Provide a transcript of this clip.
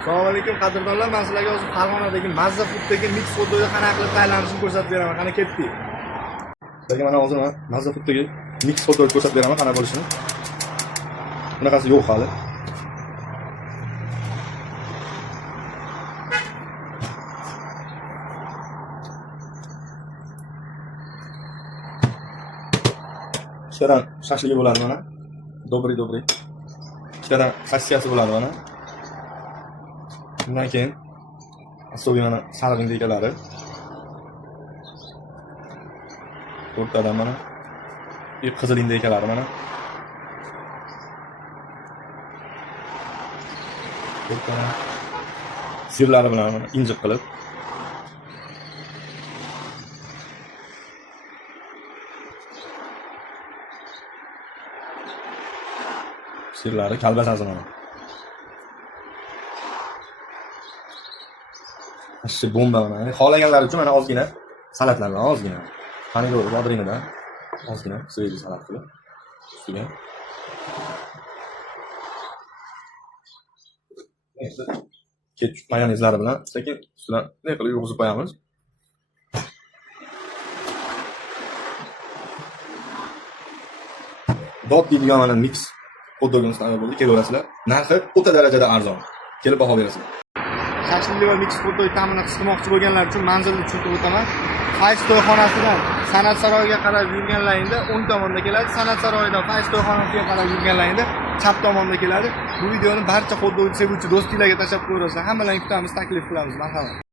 Assalomu alaykum qadrdonlar. Men sizlarga hozir Farg'onadagi Mazza Fooddagi mix hotdogni qanaqa qilib tayyorlanishini ko'rsatib beraman. Qani ketdik. Sizlarga mana hozir Mazza Fooddagi mix hotdogni ko'rsatib beraman, qanaqa bo'lishini. Bunaqasi yo'q hali. Ikkitadan shashligi bo'ladi mana. Dobri. Ikkitadan sassiyasi bo'ladi mana. Bundan keyin asobiy mana sariq indekalari. O'rtadan mana qizil indekalari mana. O'rtadan sirlari bilan mana injiq qilib. Sirlari kalbasasi mana. Ashi bomba mana. Xohlaganlar uchun mana ozgina salatlardan ozgina. Pomidor bodringdan ozgina svej salat qilib ustiga. Ketchup mayonezlari bilan sekin ustidan ne qilib yurg'izib qo'yamiz. Dot deydigan mana mix hotdogimiz tayyor bo'ldi. Kelaverasizlar. Narxi o'ta darajada arzon. Kelib baho berasizlar. Shashlik va mix hotdog ta'mini his qilmoqchi bo'lganlar uchun manzilni tushuntirib o'taman. Fayz to'yxonasidan San'at saroyiga qarab yurganlaringda o'ng tomonda keladi. San'at saroyidan Fayz to'yxonasiga qarab yurganlaringda chap tomonda keladi. Bu videoni barcha hotdog sevuvchi do'stinglarga tashlab qo'yasizlar. Hammalarni kutamiz, taklif qilamiz. Marhamat.